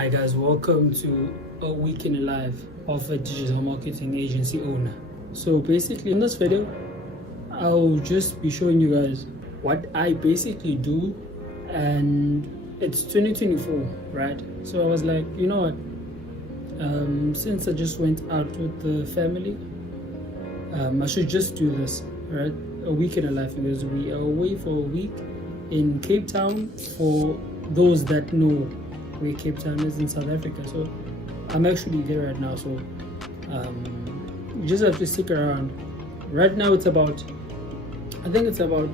Hi guys, welcome to a week in the life of a digital marketing agency owner. So basically in this video, I'll just be showing you guys what I basically do, and it's 2024, right? So I was like, you know what, since I just went out with the family, I should just do this, right? A week in the life, because we are away for a week in Cape Town. For those that know where Cape Town is in South Africa, so I'm actually there right now, so you just have to stick around. Right now it's about, I think it's about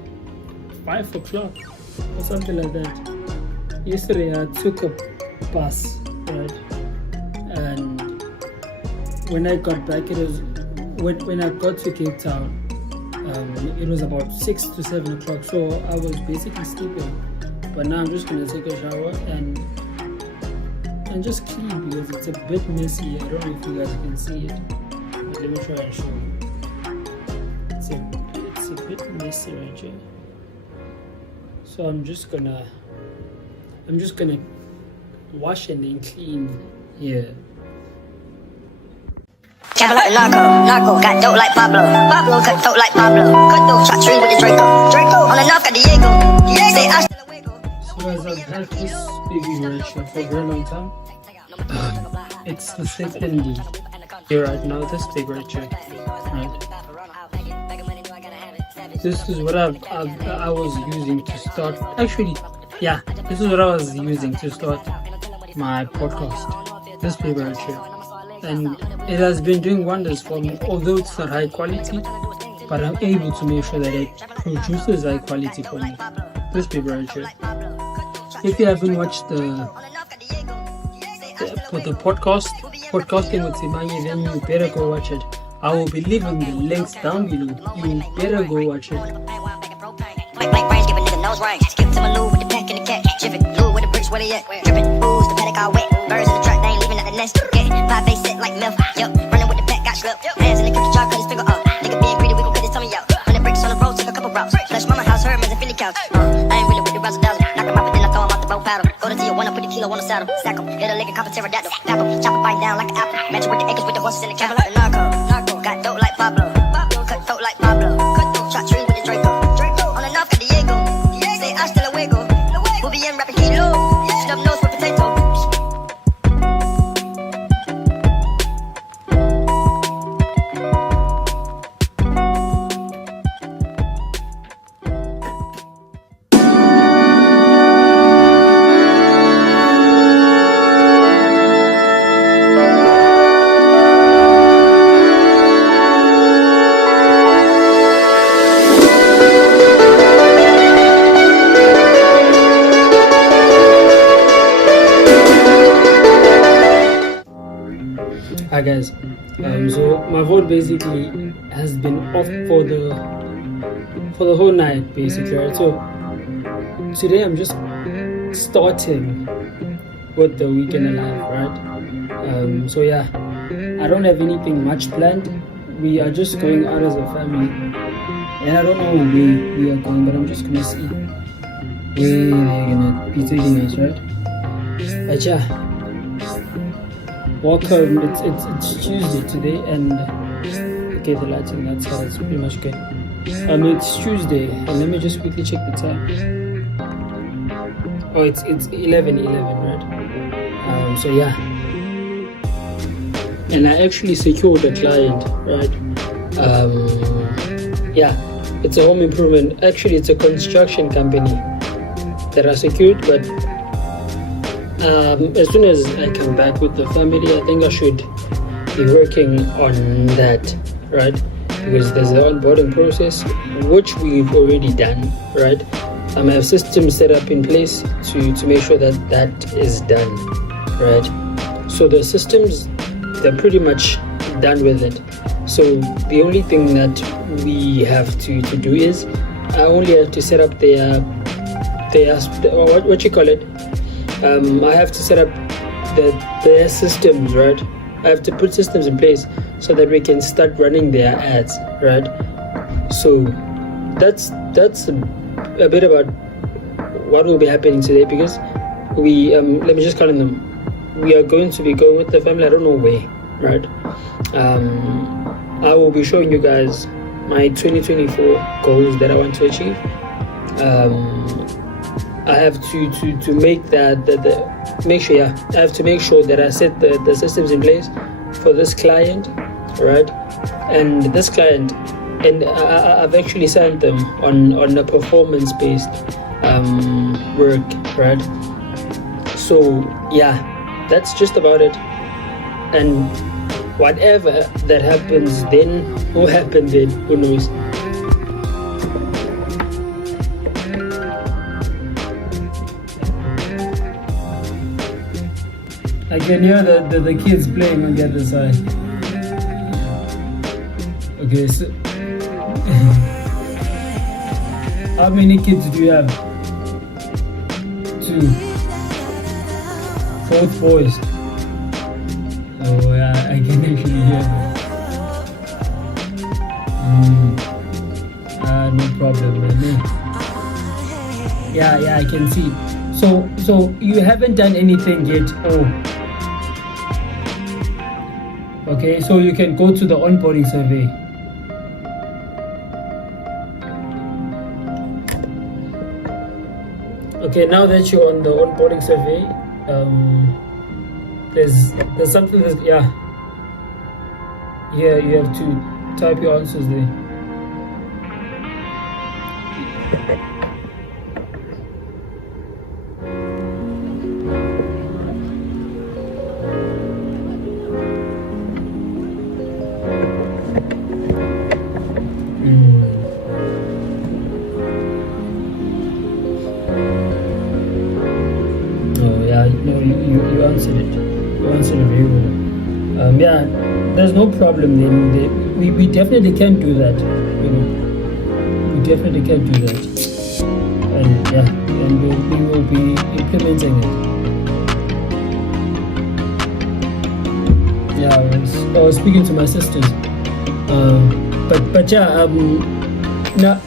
5 o'clock or something like that. Yesterday I took a bus, right, and when I got back, it was when I got to Cape Town, it was about 6 to 7 o'clock, so I was basically sleeping. But now I'm just gonna take a shower and just clean, because it's a bit messy. I don't know if you guys can see it, but let me try and show you. It's a bit messy right here. So I'm just gonna wash and then clean here. Travel like a narco, got dope like Pablo, cut throat like Pablo, cut throat, shot tree with the Draco, on the north got Diego, say I still awego. So guys, I've had this baby reaction for a very long time. It's the second day right now, this big reaction, right? This is what I was using to start, this is what I was using to start my podcast, this big reaction. And it has been doing wonders for me, although it's not high quality, but I'm able to make sure that it produces high quality for me. This paper right here. If you haven't watched the podcasting with Simanye, then you better go watch it. I will be leaving the links down below. You better go watch it. Skip to my loo with the pack and the cat. Jiffy, Lou with the bricks, where they at? Drippin', booze, the paddock all wet. Birds in the truck, they ain't leaving at the nest. Get my face set like milk. Yup, running with the pack, got slipped. Hands in the cookie jar, cut his finger up. Nigga being greedy, we gon' cut his tummy out. 100 bricks on the road, took a couple routes. Flush mama house, her as a Philly couch. I ain't really with the razzle dazzle. Knock him out, but then I throw him out the boat paddle. Go to Tijuana, put a kilo on the saddle. Sack him, hit a lick and cop a pterodactyl. Tap him, chop a bite down like an apple. Match it with the acres with the horses in the cattle. Like a narco, got dope like Pablo, cut throat like Pablo, cut throat, shot tree with the Draco, on the north got Diego. I still awego. We'll be in rapping kilo. Snub nose with potato. Hi guys, so my phone basically has been off for the whole night basically, right? So today I'm just starting with the weekend alive, right? So yeah, I don't have anything much planned. We are just going out as a family, and I don't know where we are going, but I'm just gonna see where they're gonna be taking us, right? But yeah, welcome. It's Tuesday today, and okay, the lighting that's how it's pretty much good. It's Tuesday, and let me just quickly check the time. Oh, it's 11:11, right? So yeah, and I actually secured a client, right? Yeah, it's a home improvement. Actually, it's a construction company that I secured, but as soon as I come back with the family, I think I should be working on that, right? Because there's an onboarding process, which we've already done, right? I have systems set up in place to make sure that is done, right? So the systems, they're pretty much done with it. So the only thing that we have to do is I only have to set up their what you call it. I have to set up their systems, right? I have to put systems in place so that we can start running their ads, right? So that's a bit about what will be happening today, because we let me just count them: we are going to be going with the family. I don't know where, right? I will be showing you guys my 2024 goals that I want to achieve. I have to make that I have to make sure that I set the systems in place for this client, right? And this client, and I've actually signed them on a performance-based work, right? So yeah, that's just about it. And whatever that happens then, will happen then, who knows? I can hear the kids playing on the other side. Okay, so how many kids do you have? 2. Both boys. Oh yeah, I can actually hear them. No problem, man. Yeah, I can see. So you haven't done anything yet. Oh. Okay, so you can go to the onboarding survey. Okay, now that you're on the onboarding survey, there's something that's, you have to type your answers there. No, you answered it. You answered it very well. There's no problem then. We definitely can do that. We definitely can do that. And we will be implementing it. I was speaking to my sisters. Now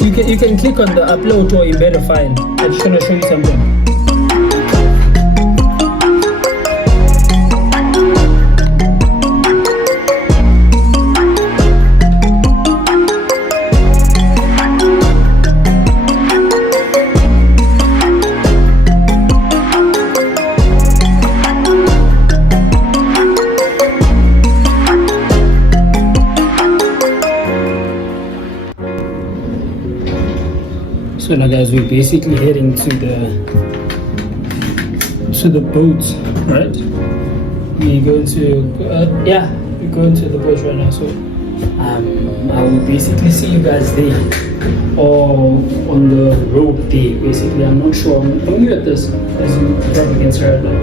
you can click on the upload or embed a file. I'm just gonna show you something. So now guys, we're basically heading to the boat, right? We're going to the boat right now. So I will basically see you guys there, or on the road there. Basically, I'm not sure. I'm new at this, as you probably can see right now.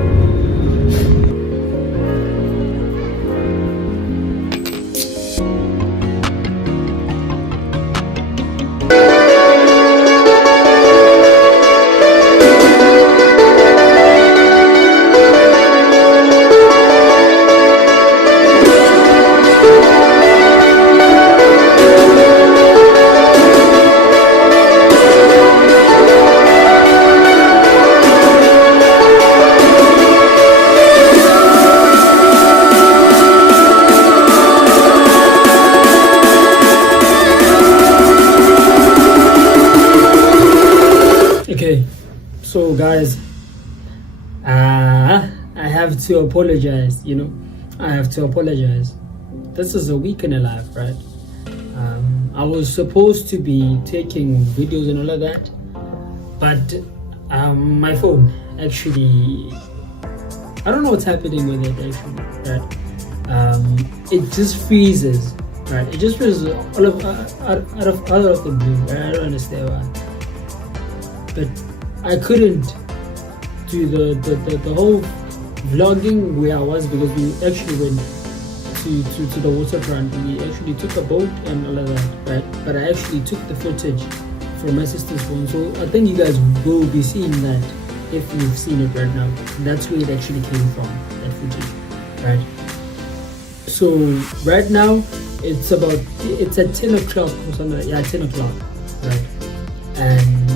So guys, I have to apologize, I have to apologize. This is a week in a life, right? I was supposed to be taking videos and all of that, but my phone actually, I don't know what's happening with it actually, right? It just freezes, right? It just freezes out of the blue, right? I don't understand why. But I couldn't do the whole vlogging where I was, because we actually went to the waterfront. We actually took a boat and all of that, right? But I actually took the footage from my sister's phone, so I think you guys will be seeing that if you've seen it right now. That's where it actually came from, that footage, right? So right now it's at 10 o'clock or something. 10 o'clock, right? And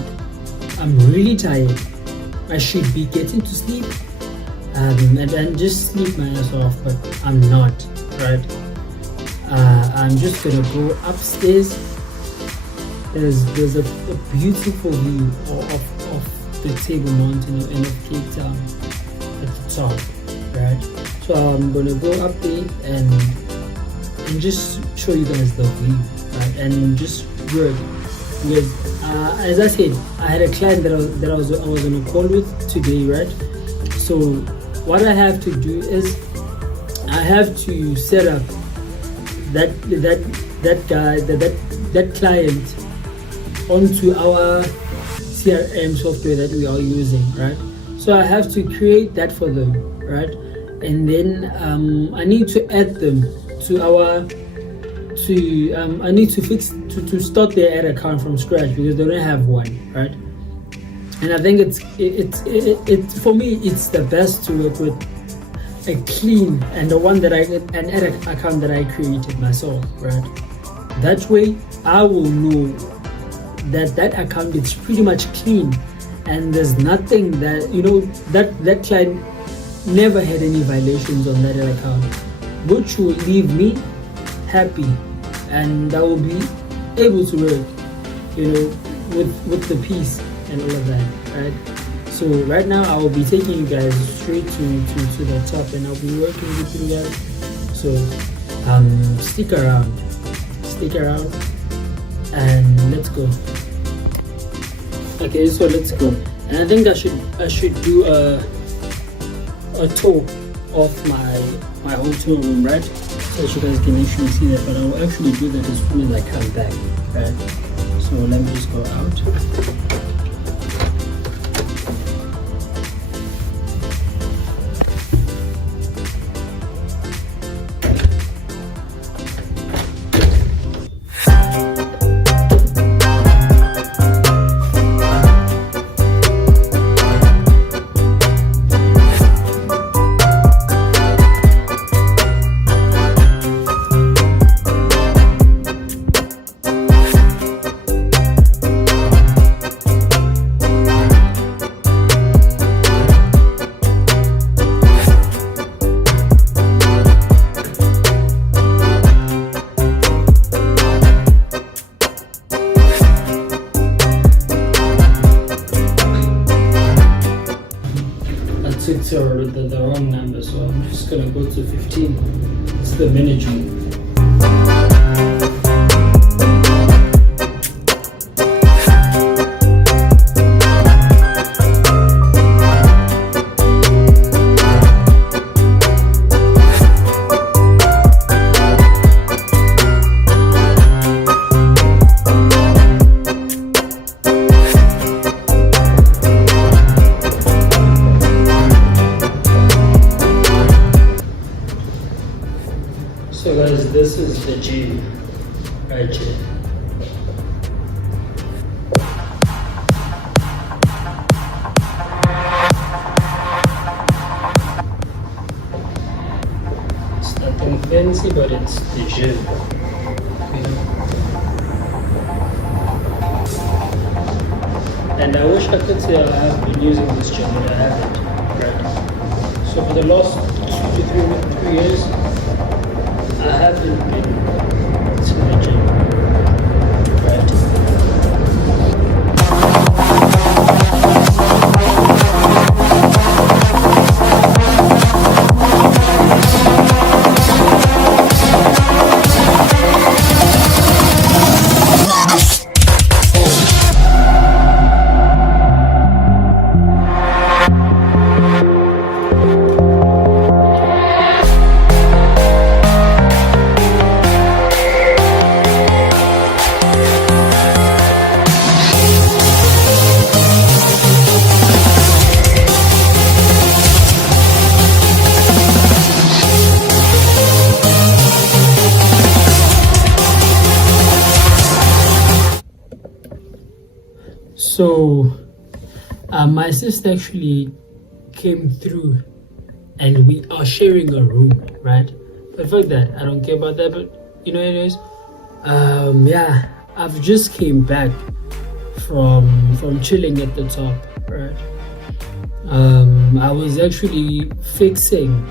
I'm really tired. I should be getting to sleep. and just sleep my ass off, but I'm not, right? I'm just gonna go upstairs. There's a beautiful view of the Table Mountain and of Cape Town at the top, right? So I'm gonna go up there and just show you guys the view, right? And just work because as I said, I had a client that I was on a call with today, right? So what I have to do is I have to set up that client onto our CRM software that we are using, right? So I have to create that for them, right? And then I need to add them to I need to start their ad account from scratch because they don't have one, right? And I think it's for me it's the best to work with a clean and the one that an ad account that I created myself, right? That way I will know that account is pretty much clean and there's nothing that that client never had any violations on that account, which will leave me happy and I will be able to work with the peace and all of that, right? So right now I will be taking you guys straight to the top and I'll be working with you guys. So stick around and let's go. Okay, so let's go. And I think I should do a tour of my hotel room, right? So you guys can actually see that, but I will actually do that as soon as I come back, right? So let me just go out. The wrong number, so I'm just gonna go to 15. It's the manager. So guys, this is the gym right here. It's nothing fancy, but it's the gym. And I wish I could say I have been using this gym, but I haven't. Right? So for the last 2 to 3 years, I haven't been to the gym, right? So my sister actually came through and we are sharing a room, right? But fuck that, I don't care about that. But anyways, yeah, I've just came back from chilling at the top, right? I was actually fixing,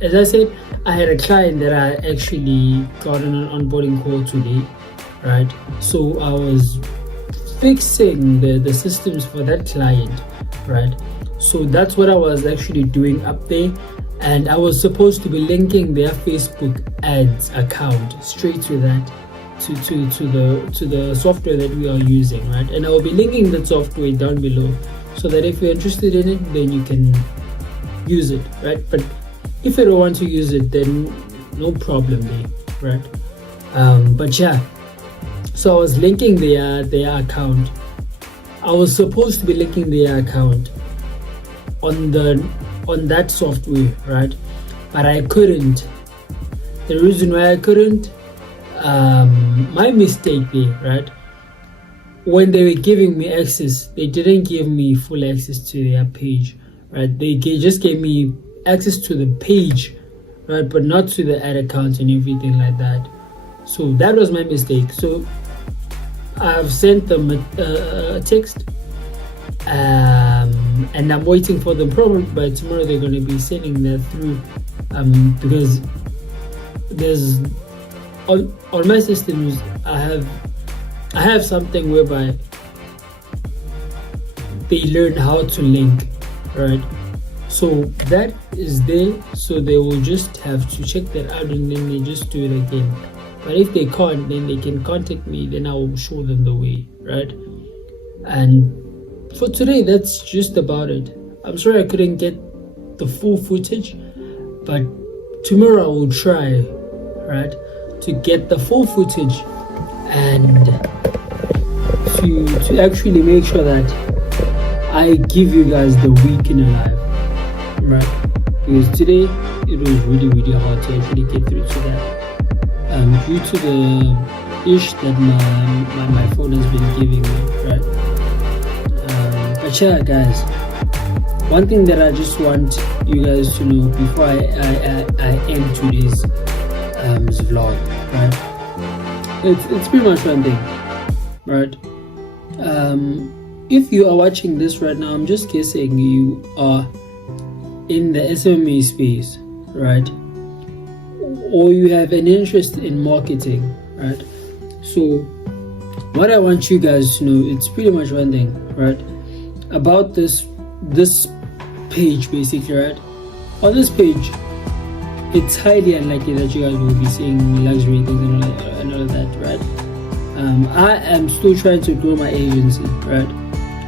as I said, I had a client that I actually got on an onboarding call today, right? So I was fixing the systems for that client, right? So that's what I was actually doing up there, and I was supposed to be linking their Facebook ads account straight to that, to the software that we are using, right? And I will be linking that software down below, so that if you're interested in it, then you can use it, right? But if you don't want to use it, then no problem there, right? But yeah, so I was linking their account. I was supposed to be linking their account on that software, right? But I couldn't. The reason why I couldn't, my mistake there, right? When they were giving me access, they didn't give me full access to their page, right? They just gave me access to the page, right? But not to the ad account and everything like that. So that was my mistake. So I've sent them a text, and I'm waiting for them. Probably by tomorrow they're going to be sending that through, because there's on my systems I have something whereby they learn how to link, right? So that is there, so they will just have to check that out and then they just do it again. But if they can't, then they can contact me, then I will show them the way, right? And for today, that's just about it. I'm sorry I couldn't get the full footage, but tomorrow I will try, right, to get the full footage and to actually make sure that I give you guys the week in a life, right? Because today it was really hard to actually get through to that, due to the ish that my phone has been giving me, right? But yeah, guys, one thing that I just want you guys to know before I end today's vlog, right? It's pretty much one thing, right? If you are watching this right now, I'm just guessing you are in the SMMA space, right? Or you have an interest in marketing, right? So what I want you guys to know, it's pretty much one thing, right? About this page, basically, right? On this page, it's highly unlikely that you guys will be seeing luxury things and all of that, right? I am still trying to grow my agency, right?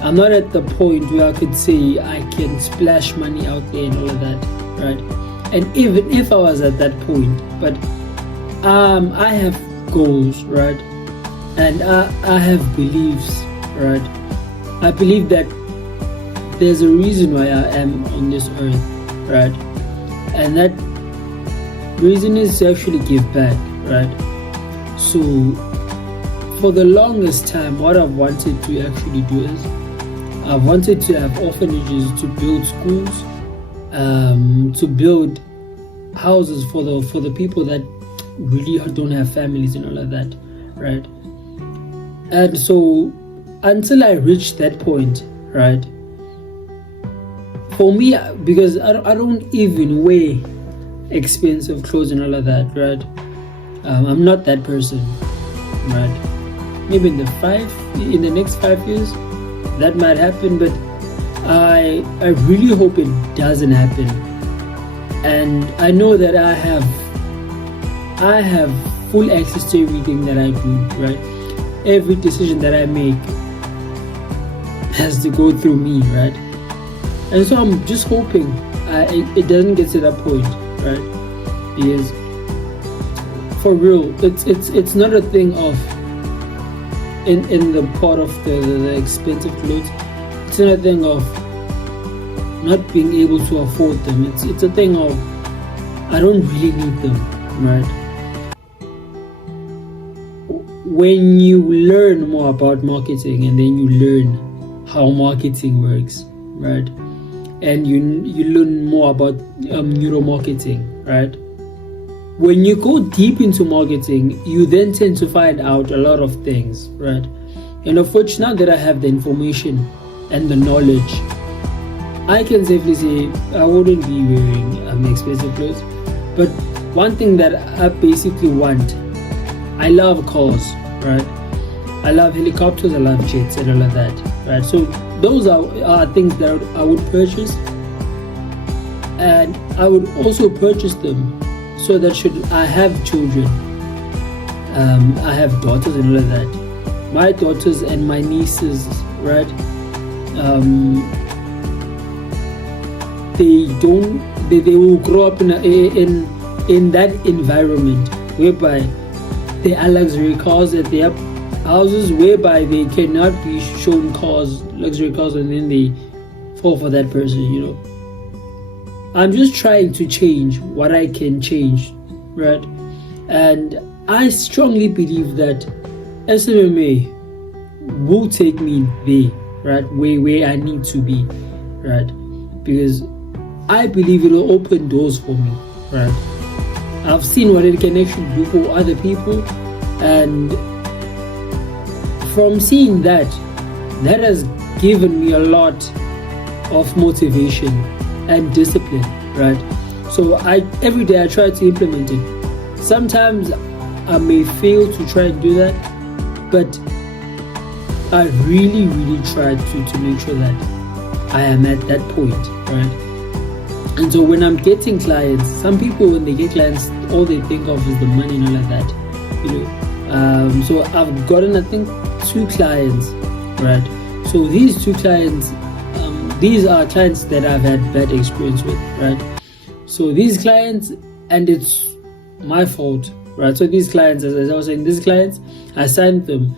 I'm not at the point where I could say I can splash money out there and all of that, right? And even if I was at that point, but I have goals, right? And I have beliefs, right? I believe that there's a reason why I am on this earth, right? And that reason is to actually give back, right? So for the longest time, what I've wanted to actually do is I've wanted to have orphanages, to build schools, to build houses for the people that really don't have families and all of that, right? And so until I reach that point, right, for me, because I don't even wear expensive clothes and all of that, right? I'm not that person, right? Maybe in the next 5 years that might happen, but I really hope it doesn't happen. And I know that I have full access to everything that I do, right? Every decision that I make has to go through me, right? And so I'm just hoping it doesn't get to that point, right? Because for real, it's not a thing of in the part of the expensive clothes. It's not a thing of not being able to afford them. It's a thing of I don't really need them, right? When you learn more about marketing and then you learn how marketing works, right? And you learn more about neuromarketing, right? When you go deep into marketing, you then tend to find out a lot of things, right? And of which, now that I have the information and the knowledge I can safely say I wouldn't be wearing expensive clothes. But one thing that I basically want, I love cars, right? I love helicopters, I love jets and all of that, right? So those are things that I would purchase, and I would also purchase them so that should I have children, I have daughters and all of that. My daughters and my nieces, right? They will grow up in that environment whereby there are luxury cars, that they have houses whereby they cannot be shown luxury cars, and then they fall for that person, you know. I'm just trying to change what I can change, right? And I strongly believe that SMMA will take me there, right? Where I need to be, right? Because I believe it will open doors for me, right? I've seen what it can actually do for other people, and from seeing that has given me a lot of motivation and discipline, right? So every day I try to implement it. Sometimes I may fail to try and do that, but I really try to make sure that I am at that point, right? And so when I'm getting clients, some people, when they get clients, all they think of is the money and all of that, you know. So I've gotten, I think, 2 clients, right? So these 2 clients, these are clients that I've had bad experience with, right? So these clients, and it's my fault, right? So these clients, as I was saying, these clients, I signed them,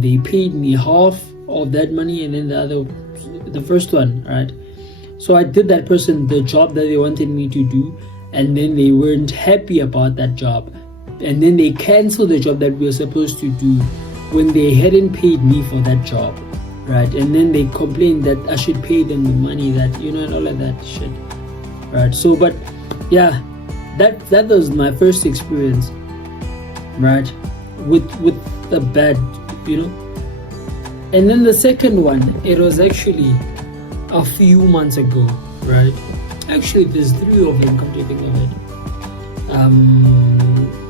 they paid me half of that money, and then the first one, right? So I did that person the job that they wanted me to do, and then they weren't happy about that job, and then they canceled the job that we were supposed to do when they hadn't paid me for that job, right? And then they complained that I should pay them the money, that, you know, and all of that shit, right? So, but yeah, that was my first experience, right, with the bad, you know. And then the second one, it was actually a few months ago, right? Actually, there's 3 of them, come to think of it.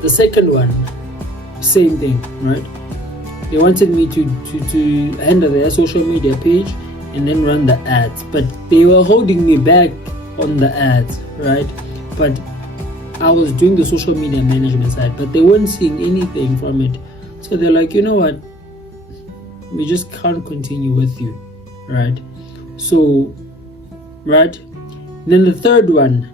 The second one, same thing, right? They wanted me to handle their social media page and then run the ads, but they were holding me back on the ads, right? But I was doing the social media management side, but they weren't seeing anything from it. So they're like, you know what? We just can't continue with you, right? So, right? Then the third one,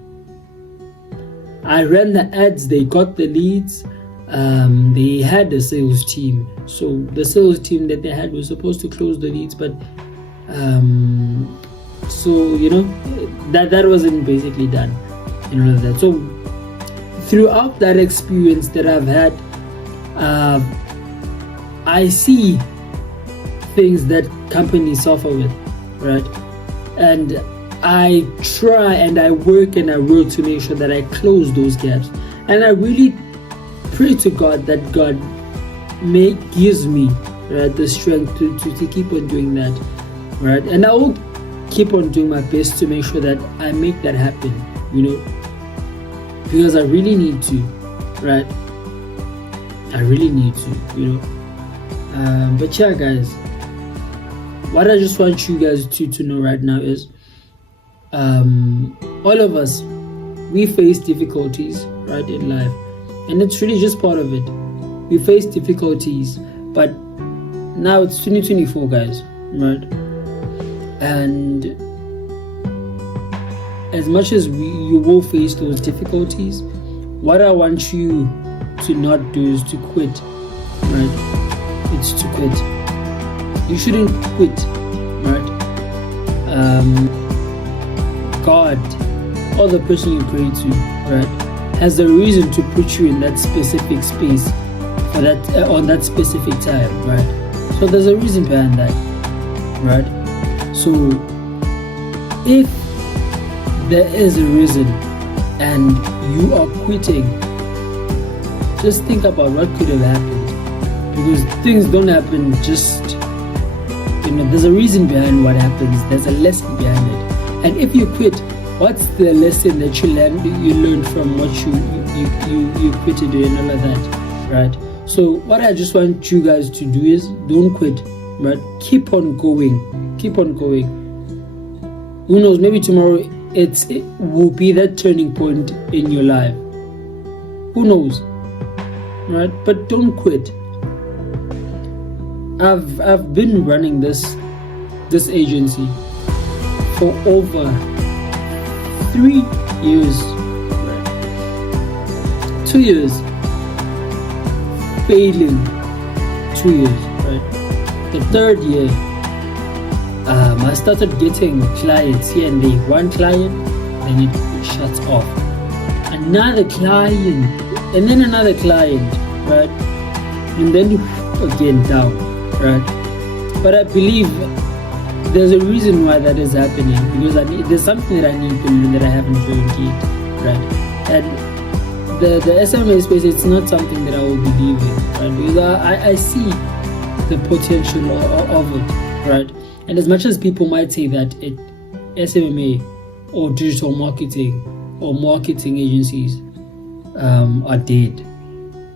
I ran the ads, they got the leads, they had a sales team. So the sales team that they had was supposed to close the leads, but so, you know, that wasn't basically done, you know, that. So throughout that experience that I've had, I see things that companies suffer with, right? And I try and I work and I work to make sure that I close those gaps. And I really pray to God that God gives me, right, the strength to keep on doing that, right? And I will keep on doing my best to make sure that I make that happen, you know, because I really need to, right? I really need to, you know. But yeah, guys, what I just want you guys to know right now is all of us, we face difficulties, right, in life, and it's really just part of it. We face difficulties, but now it's 2024, guys, right? And as much as you will face those difficulties, what I want you to not do is to quit, right? It's to quit. You shouldn't quit, right? God, or the person you pray to, right, has a reason to put you in that specific space for that on that specific time, right? So there's a reason behind that, right? So if there is a reason and you are quitting, just think about what could have happened, because things don't happen just there's a reason behind what happens. There's a lesson behind it. And if you quit, what's the lesson that you learned from what you quitted and all of that, right? So what I just want you guys to do is don't quit, right? Keep on going. Who knows? Maybe tomorrow it will be that turning point in your life. Who knows, right? But don't quit. I've been running this agency for over 3 years, 2 years, failing 2 years, right? The third year, I started getting clients here and there. One client, then it shuts off. Another client, and then another client, right? And then again down, right? But I believe there's a reason why that is happening, because there's something that I need to learn that I haven't learned yet, right? And the SMMA space, it's not something that I will believe in, right? Because I see the potential of it, right? And as much as people might say that SMMA or digital marketing or marketing agencies are dead,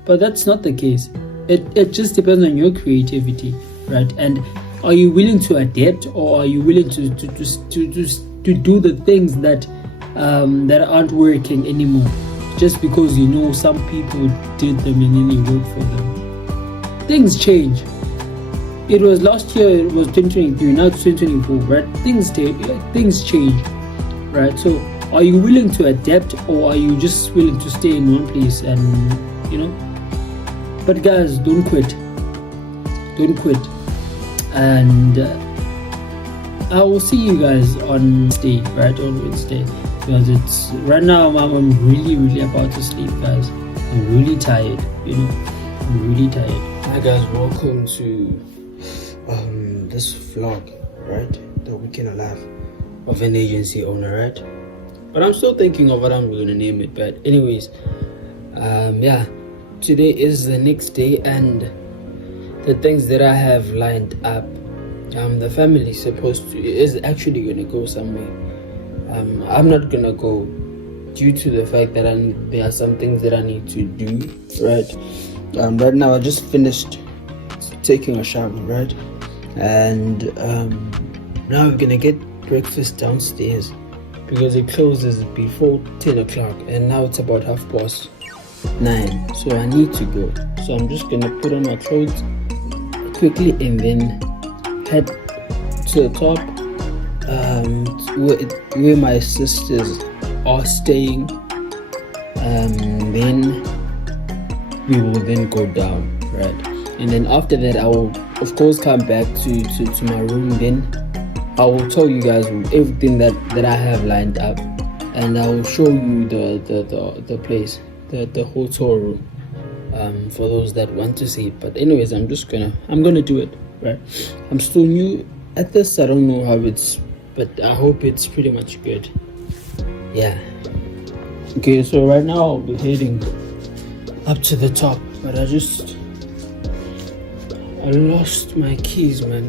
but that's not the case. It just depends on your creativity, right? And are you willing to adapt, or are you willing to do the things that aren't working anymore, just because some people did them and then it worked for them? Things change. It was last year, it was 2023, now it's 2024, right? Things change, right? So are you willing to adapt, or are you just willing to stay in one place and But guys, don't quit. And I will see you guys on Wednesday, right? On Wednesday, because it's right now. I'm really about to sleep, guys. I'm really tired. I'm really tired. Hi guys, welcome to this vlog, right? The weekend life of an agency owner, right? But I'm still thinking of what I'm gonna name it. But anyways, today is the next day, and the things that I have lined up, the family is actually gonna go somewhere. I'm not gonna go due to the fact that there are some things that I need to do, right? Right now I just finished taking a shower, right? And now we're gonna get breakfast downstairs because it closes before 10 o'clock, and now it's about 9:30, so I need to go. So I'm just gonna put on my clothes quickly and then head to the top, where my sisters are staying. Then we will then go down, right? And then after that, I will of course come back to my room. Then I will tell you guys everything that I have lined up, and I will show you the place, the hotel room, for those that want to see it. But anyways, I'm gonna do it, right? I'm still new at this. I don't know how but I hope it's pretty much good. Yeah. Okay, so right now I'll be heading up to the top, but I lost my keys, man.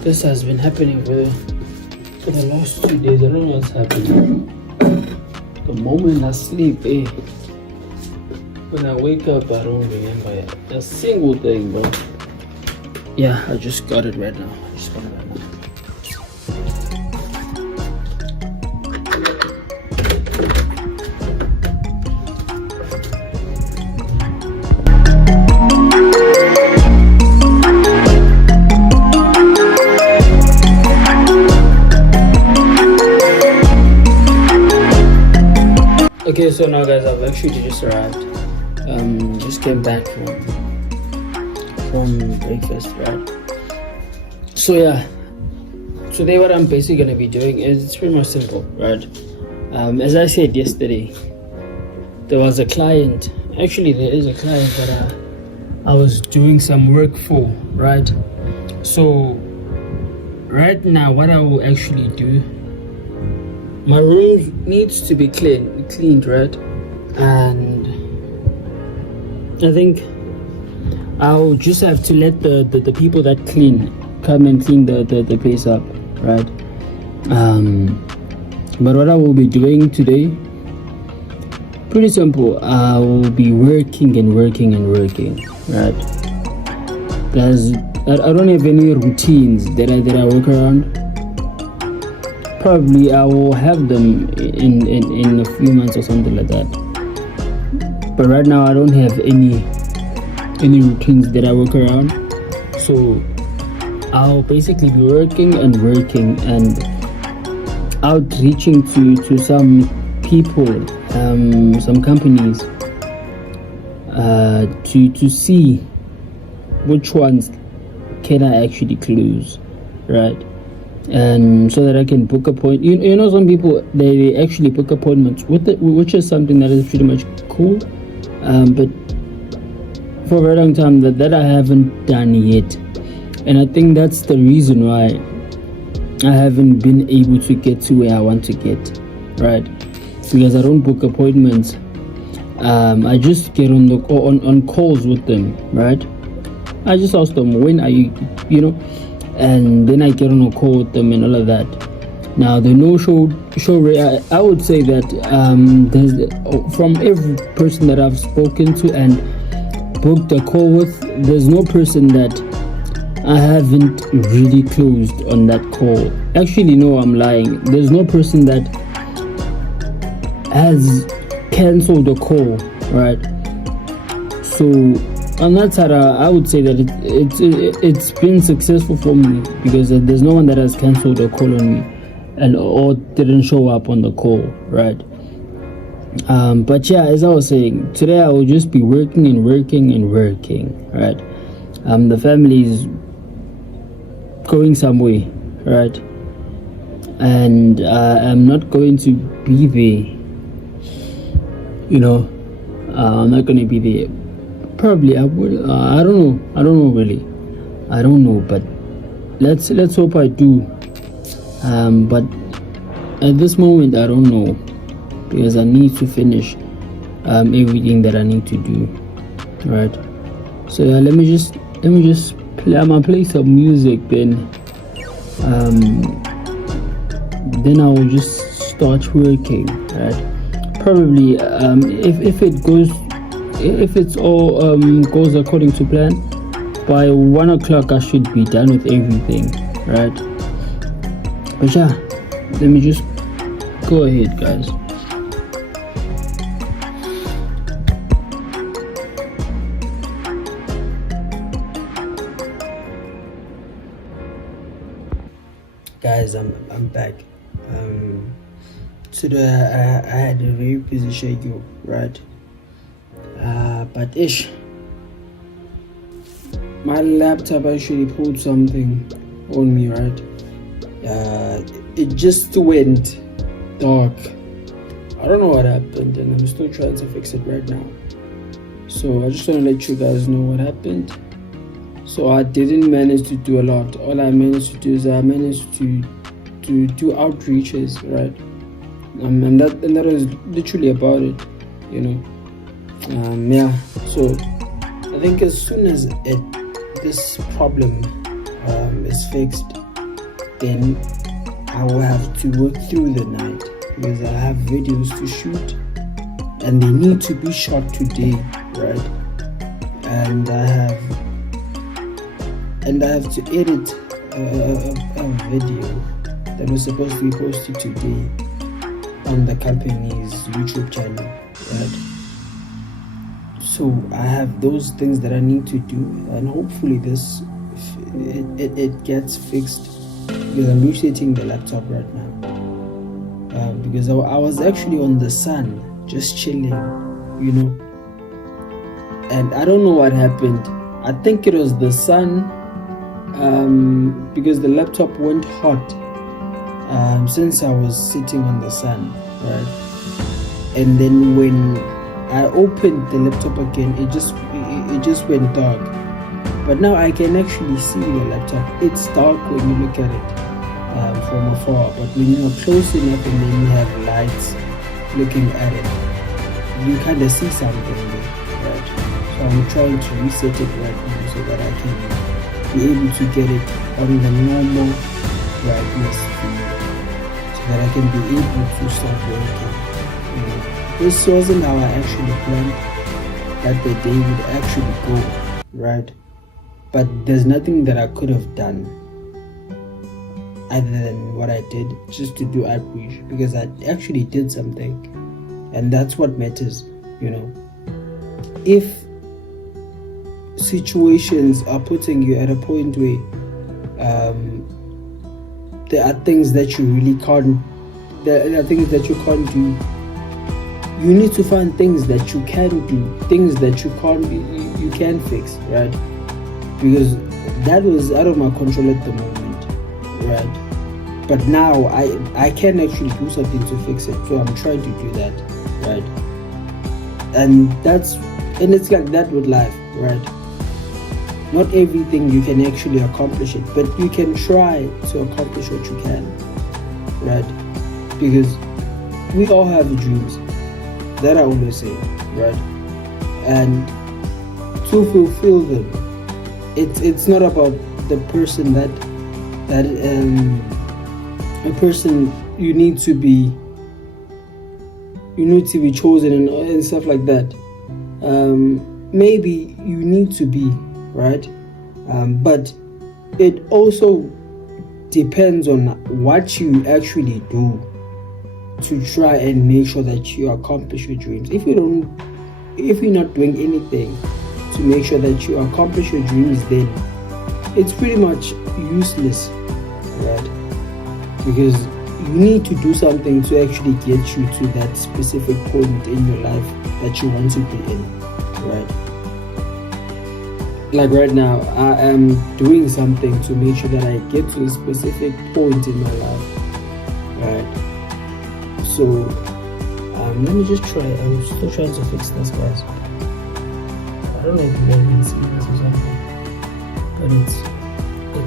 This has been happening for the last 2 days. I don't know what's happening. The moment I sleep, when I wake up, I don't remember a single thing, bro. Yeah, I just got it right now. Okay, so now guys, I've actually just arrived. Just came back from breakfast, right? So yeah, today what I'm basically gonna be doing is it's pretty much simple, right? As I said yesterday, there was a client. Actually, there is a client that I was doing some work for, right? So right now, what I will actually do, my room needs to be cleaned, right? And I think I'll just have to let the people that clean come and clean the place up, right? But what I will be doing today, pretty simple. I will be working, right? Guys, I don't have any routines that I work around. Probably I will have them in a few months or something like that. But right now I don't have any routines that I work around. So I'll basically be working and outreaching to some people, some companies, to see which ones can I actually close, right? And so that I can book appointments. You know, some people they actually book appointments with it, which is something that is pretty much cool. But for a very long time that I haven't done yet, and I think that's the reason why I haven't been able to get to where I want to get, right? Because I don't book appointments. I just get on calls with them, right? I just ask them, when are you, and then I get on a call with them and all of that. Now the no-show rate, I would say that there's, from every person that I've spoken to and booked a call with, there's no person that I haven't really closed on that call. Actually, no, I'm lying. There's no person that has cancelled a call, right? So on that side, I would say that it's been successful for me, because there's no one that has cancelled a call on me or didn't show up on the call, right? But yeah, as I was saying, today I will just be working, right? The family is going somewhere, right? And I'm not going to be there. I'm not going to be there. Probably I will. I don't know really. I don't know, but let's hope I do. But at this moment I don't know, because I need to finish everything that I need to do, right? So yeah, let me just play. I'm gonna play some music, then I will just start working, right? Probably if it's all goes according to plan, by 1 o'clock I should be done with everything, right? But yeah, let me just go ahead, guys. Guys, I'm back. Today I had a very busy schedule, right? But my laptop actually pulled something on me, right? It just went dark. I don't know what happened, and I'm still trying to fix it right now. So I just want to let you guys know what happened. So I didn't manage to do a lot. All I managed to do is I managed to do outreaches, right? And that was literally about it, Yeah. So I think as soon as this problem is fixed, then I will have to work through the night, because I have videos to shoot and they need to be shot today, right? And I have to edit a video that was supposed to be posted today on the company's YouTube channel, right? So I have those things that I need to do, and hopefully it gets fixed, because I'm resetting the laptop right now. Because I was actually on the sun, just chilling, and I don't know what happened. I think it was the sun, because the laptop went hot since I was sitting on the sun, right? And then when I opened the laptop again, it just went dark. But now I can actually see the laptop. It's dark when you look at it from afar, but when you're close enough and then you have lights looking at it, you kind of see something there, right? So I'm trying to reset it right now so that I be able to get it on the normal brightness for me, so that I can be able to start working. This wasn't how I actually planned that the day would actually go, right? But there's nothing that I could have done other than what I did, just to do outreach, because I actually did something, and that's what matters. If situations are putting you at a point where there are things that you really can't, there are things that you can't do, you need to find things that you can do, things that you can fix, right? Because that was out of my control at the moment, right? But now I can actually do something to fix it, so I'm trying to do that, right? And it's like that with life, right? Not everything you can actually accomplish it, but you can try to accomplish what you can, right? Because we all have dreams, that I always say, right? And to fulfill them, it's not about the person that a person you need to be chosen and stuff like that. Maybe you need to be, right? But it also depends on what you actually do to try and make sure that you accomplish your dreams. If you're not doing anything to make sure that you accomplish your dreams, then it's pretty much useless, right? Because you need to do something to actually get you to that specific point in your life that you want to be in, right? Like right now, I am doing something to make sure that I get to a specific point in my life, right? So let me just try. I'm still trying to fix this, guys. I don't know if you guys can see this or something, but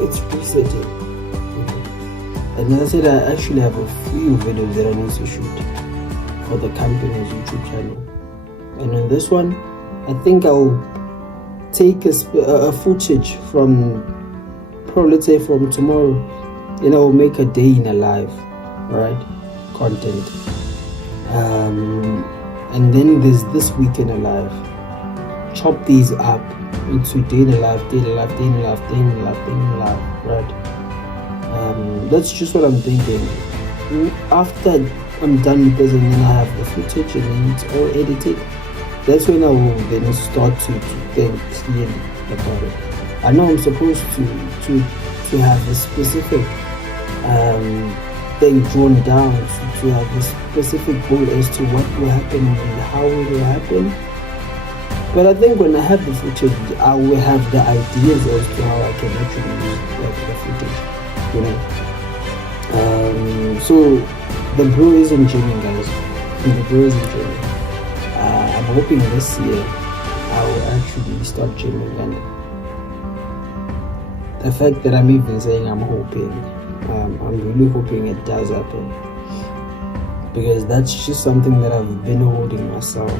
it's resetting. And as I said, I actually have a few videos that I need to shoot for the company's YouTube channel. And on this one, I think I'll take a footage from, probably let's say from tomorrow, and I'll make a day in a life, right? Content. And then there's this week in a life. Chop these up into day in a life, day in a life, day in a life, day in a life, day in a life, right? That's just what I'm thinking. After I'm done with this and then I have the footage and then it's all edited, that's when I will then start to think clearly about it. I know I'm supposed to have a specific thing drawn down, to have a specific goal as to what will happen and how it will happen. But I think when I have the footage, I will have the ideas as to how I can actually use the footage. So the bro isn't gymming, guys. The bro isn't gymming. I'm hoping this year I will actually start gymming, and the fact that I'm even saying I'm hoping, I'm really hoping it does happen, because that's just something that I've been holding myself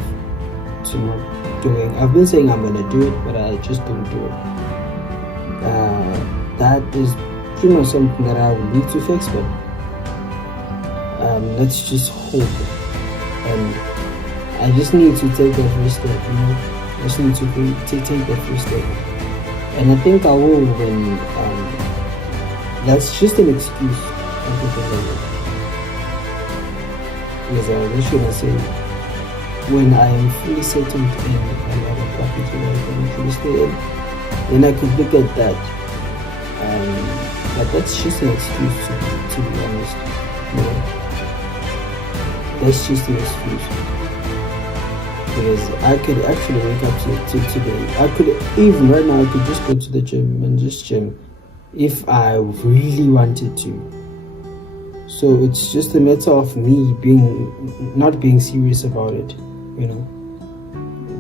to not doing. I've been saying I'm gonna do it, but I just don't do it. That is pretty much something that I would need to fix, but let's just hope. And I just need to take that first step, I just need to take that first step. And I think I will when that's just an excuse. Because I was going to say, when I am fully settled in and I am back into life and fully stay in, then I could look at that. But that's just an excuse to be honest. That's just an excuse. Because I could actually wake up to today. I could even right now I could just go to the gym and just gym if I really wanted to. So it's just a matter of me not being serious about it.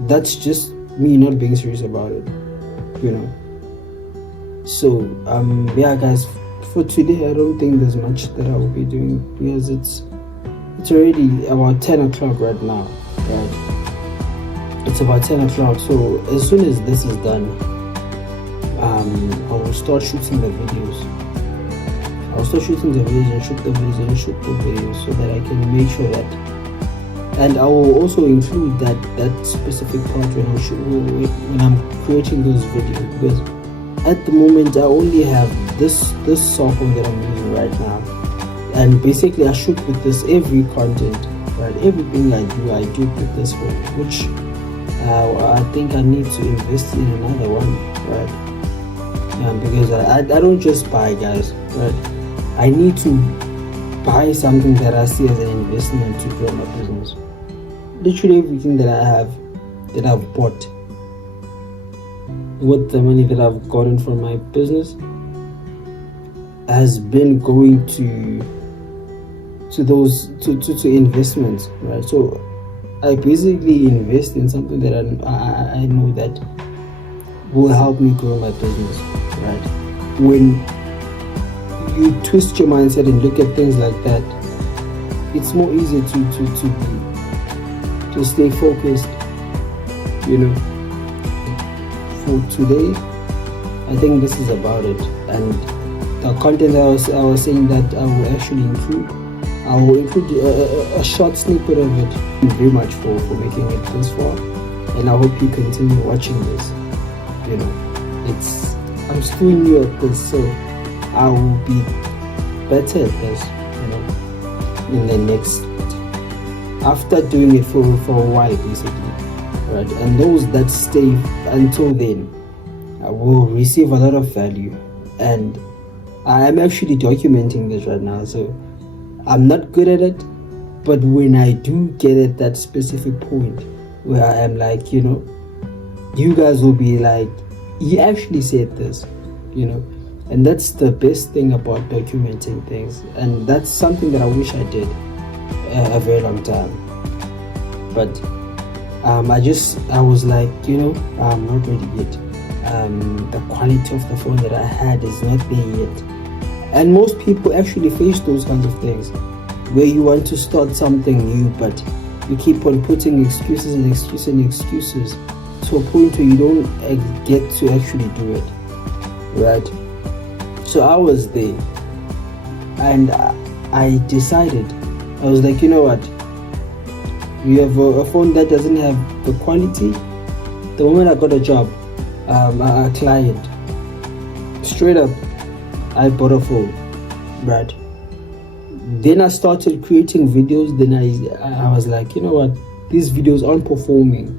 That's just me not being serious about it. So yeah, guys, for today I don't think there's much that I will be doing, because it's already about 10 o'clock right now, right? It's about 10 o'clock, so as soon as this is done, I will start shooting the videos. I'll start shooting the videos and shoot the videos and shoot the videos so that I can make sure that. And I will also include that specific part when I'm creating those videos, because at the moment I only have this software that I'm using right now, and basically I shoot with this every content, right? Everything I do with this one, which I think I need to invest in another one, right? Because I don't just buy, guys, right? I need to buy something that I see as an investment to grow my business. Literally everything that I have, that I've bought with the money that I've gotten from my business, has been going to those to investments, right? So I basically invest in something that I know that will help me grow my business, right? When you twist your mindset and look at things like that, it's more easy to stay focused, For today, I think this is about it. And the content I was saying that I will actually include, I will include a short snippet of it. Thank you very much for making it this far, and I hope you continue watching this. I'm still new at this, so I will be better at this, in the next, after doing it for a while, basically, right? And those that stay until then will receive a lot of value. And I am actually documenting this right now, so I'm not good at it, but when I do get at that specific point where I am like, you guys will be like, he actually said this, and that's the best thing about documenting things. And that's something that I wish I did a very long time, but I was like, I'm not ready yet. The quality of the phone that I had is not there yet. And most people actually face those kinds of things, where you want to start something new, but you keep on putting excuses and excuses and excuses to a point where you don't get to actually do it, right? So I was there, and I decided, I was like, you know what, you have a phone that doesn't have the quality. The moment I got a job, a client, straight up, I bought a phone, right? Then I started creating videos. Then I was like, you know what, these videos aren't performing.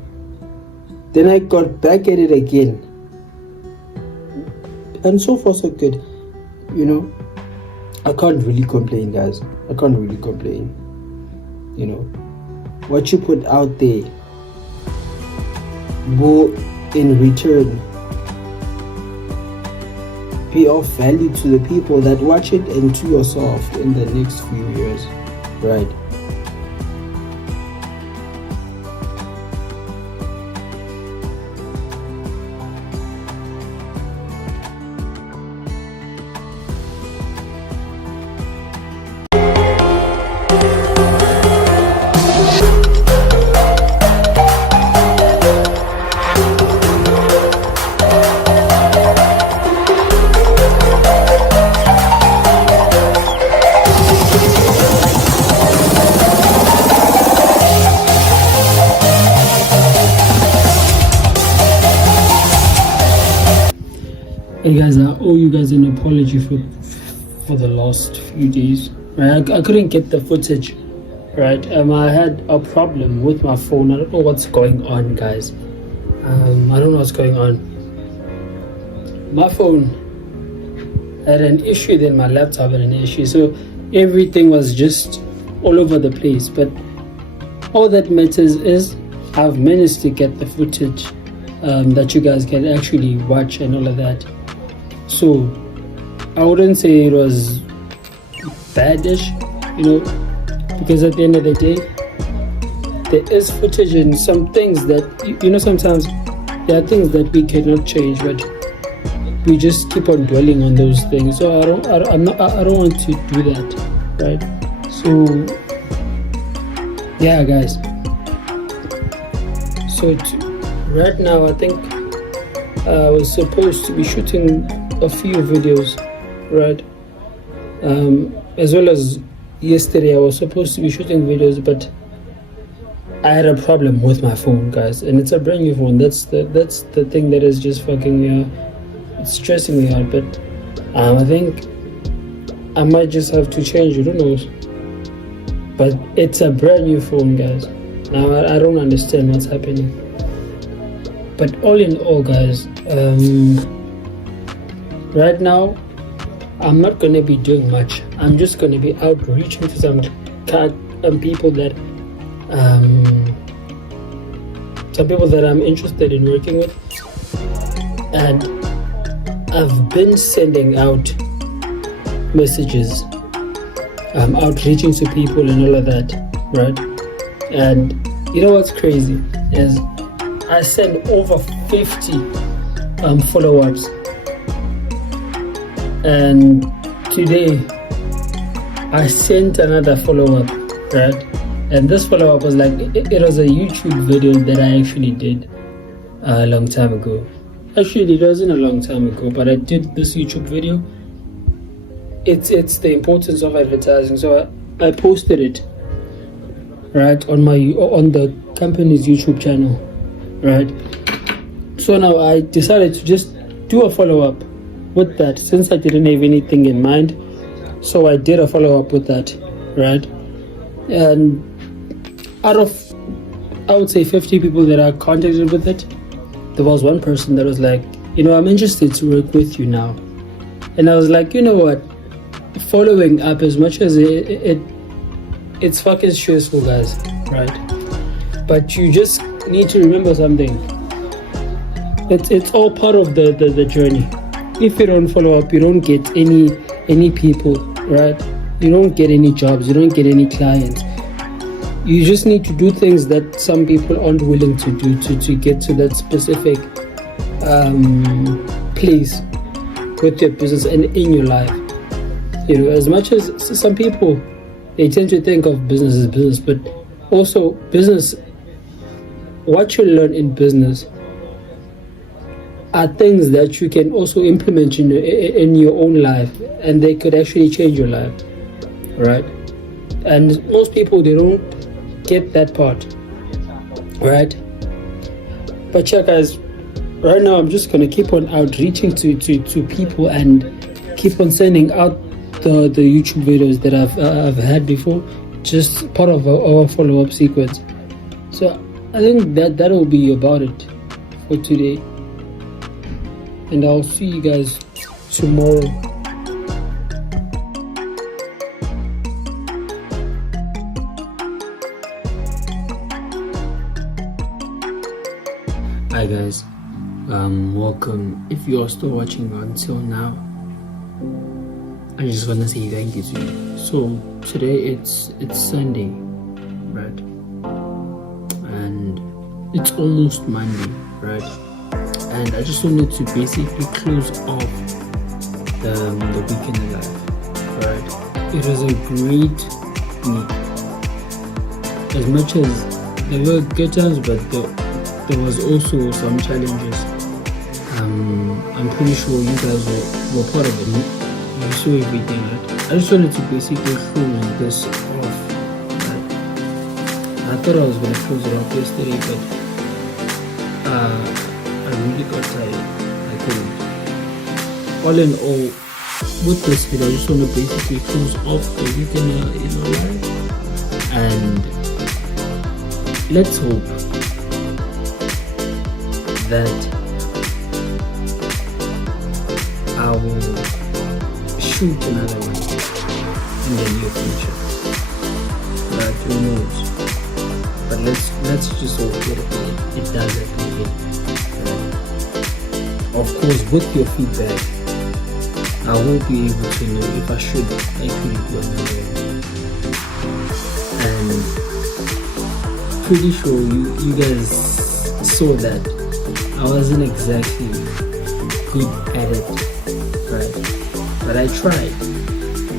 Then I got back at it again, and so far so good. I can't really complain, guys. I can't really complain. What you put out there will in return be of value to the people that watch it and to yourself in the next few years, right? Hey guys, I owe you guys an apology for the last few days. Right? I couldn't get the footage. Right? I had a problem with my phone. I don't know what's going on, guys. I don't know what's going on. My phone had an issue, then my laptop had an issue. So everything was just all over the place. But all that matters is I've managed to get the footage that you guys can actually watch and all of that. So I wouldn't say it was badish, because at the end of the day, there is footage and some things that, sometimes there are things that we cannot change, but we just keep on dwelling on those things. So I don't want to do that, right? So yeah, guys. So right now, I think I was supposed to be shooting a few videos, right? As well as yesterday, I was supposed to be shooting videos, but I had a problem with my phone, guys, and it's a brand new phone. That's the thing that is just fucking me out. It's stressing me out, but I think I might just have to change it. Who knows? But it's a brand new phone, guys. Now I don't understand what's happening. But all in all, guys, right now I'm not gonna be doing much. I'm just gonna be outreaching to some people that I'm interested in working with, and I've been sending out messages, outreaching to people and all of that, right? And you know what's crazy is I sent over 50 follow-ups, and today I sent another follow-up, right? And this follow-up was like, it was a YouTube video that I actually did a long time ago. Actually, it wasn't a long time ago, but I did this YouTube video. It's the importance of advertising. So I posted it, right, on the company's YouTube channel, right? So now I decided to just do a follow-up with that, since I didn't have anything in mind. So I did a follow-up with that, right? And out of, I would say, 50 people that I contacted with it, there was one person that was like, I'm interested to work with you now. And I was like, you know what, following up, as much as it's fucking stressful, guys, right? But you just need to remember something. It's all part of the journey. If you don't follow up, you don't get any people, right? You don't get any jobs, you don't get any clients. You just need to do things that some people aren't willing to do to get to that specific place with your business and in your life. As much as some people, they tend to think of business as business, but also business, what you learn in business are things that you can also implement in your own life, and they could actually change your life, right? And most people, they don't get that part, right? But yeah, guys, right now I'm just gonna keep on outreaching to people and keep on sending out the YouTube videos that I've had before, just part of our follow-up sequence. So I think that will be about it for today, and I'll see you guys tomorrow. Hi guys, welcome. If you are still watching until now, I just want to say thank you to you. So today it's Sunday, right? And it's almost Monday, right? And I just wanted to basically close off the weekend in life, right? It was a great week. As much as there were good times, but there was also some challenges. I'm pretty sure you guys were part of it. You saw everything, right? I just wanted to basically close this off, right? I thought I was going to close it off yesterday, but I really got tired. I couldn't. All in all, with this video, I just want to basically close off the weekend in our life, and let's hope that I will shoot another one in the near future. But who knows? But let's just hope that it does happen again. Of course, with your feedback, I will be able to know if I should actually do another one. And pretty sure you guys saw that I wasn't exactly good at it, right? But I tried,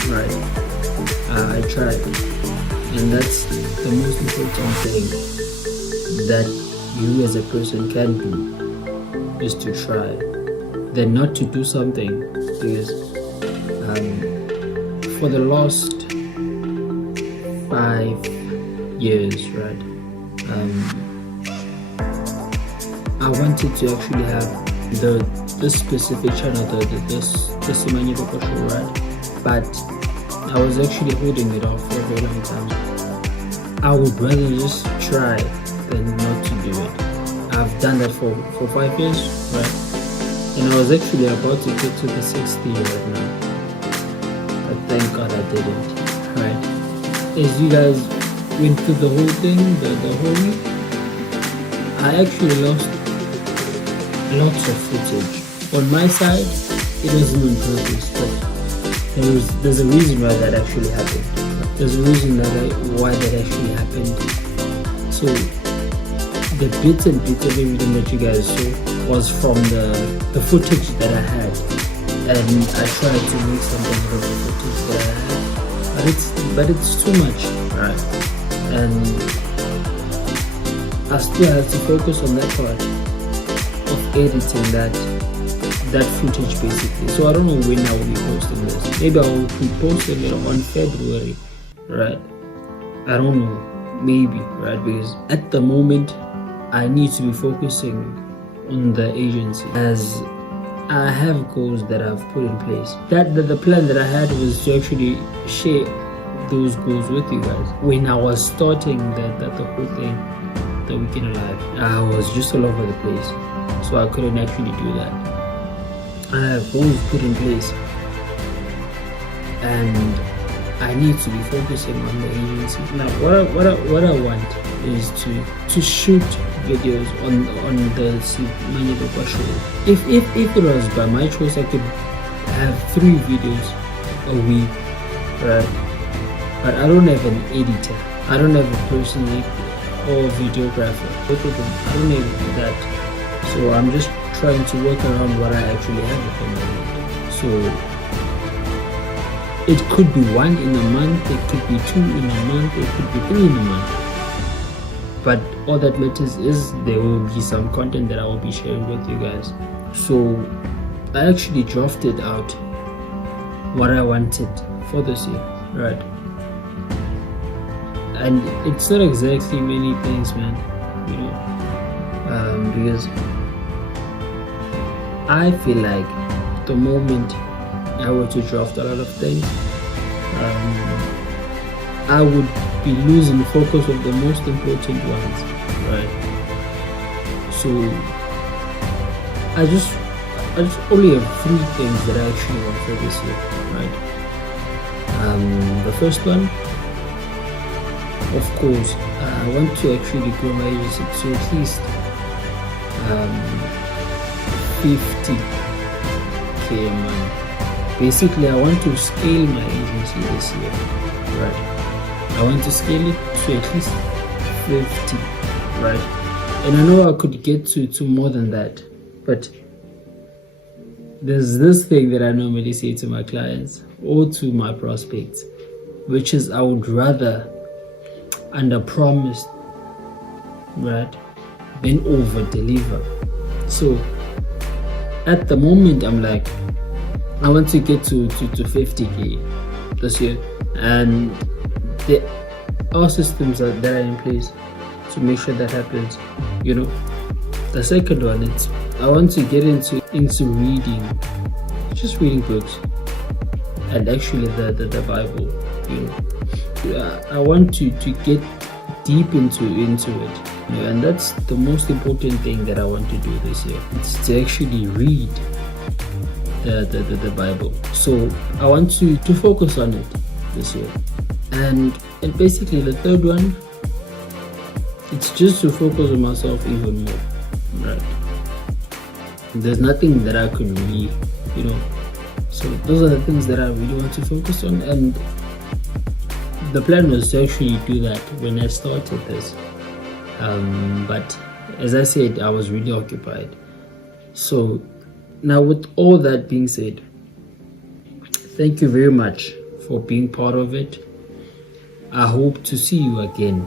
right? I tried, and that's the most important thing that you as a person can do, is to try than not to do something, because for the last 5 years, right, I wanted to actually have this specific channel, the SimanyeBekwa show, right? But I was actually holding it off for a very long time. I would rather just try than not to do it. I've done that for 5 years, right? And I was actually about to get to the 6th year right now. But thank God I didn't, right? As you guys went through the whole thing, the whole week, I actually lost lots of footage. On my side, it wasn't on purpose, but there's a reason why that actually happened. There's a reason why that actually happened. So the bits and bits of everything that you guys saw was from the footage that I had, and I tried to make something out of the footage that I had, but it's too much, right? And I still have to focus on that part of editing that footage basically. So I don't know when I will be posting this. Maybe I will be posting it on February, right? I don't know, maybe, right? Because at the moment I need to be focusing on the agency, as I have goals that I've put in place. The plan that I had was to actually share those goals with you guys. When I was starting the whole thing, the weekend alive, I was just all over the place, so I couldn't actually do that. I have goals put in place, and I need to be focusing on the agency. Now, what I want is to shoot videos on the SimanyeBekwa show. If it was by my choice, I could have 3 videos a week, right? But I don't have an editor. I don't have a person or a videographer. Both of them, I don't have that. So I'm just trying to work around what I actually have at the moment. So it could be 1 in a month, it could be 2 in a month, it could be 3 in a month. But all that matters is there will be some content that I will be sharing with you guys. So I actually drafted out what I wanted for this year, right? And it's not exactly many things, man, you know, because I feel like the moment I were to draft a lot of things, I would be losing focus of the most important ones, right? So I just only have 3 things that I actually want for this year, right? The first one, of course, I want to actually grow my agency to at least 50k a month. Basically, I want to scale my agency this year, right? I want to scale it to at least 50, right? And I know I could get to more than that, but there's this thing that I normally say to my clients or to my prospects, which is I would rather under-promise, right, than over-deliver. So at the moment, I'm like, I want to get to 50k this year, and there are systems that are in place to make sure that happens, you know. The second one, it's I want to get into reading, just reading books, and actually the Bible, you know. I want to get deep into it, and that's the most important thing that I want to do this year. It's to actually read the Bible. So I want to focus on it this year. And basically the third one, it's just to focus on myself even more, right? There's nothing that I could really, you know. So those are the things that I really want to focus on, and the plan was to actually do that when I started this. But as I said, I was really occupied. So now, with all that being said, thank you very much for being part of it. I hope to see you again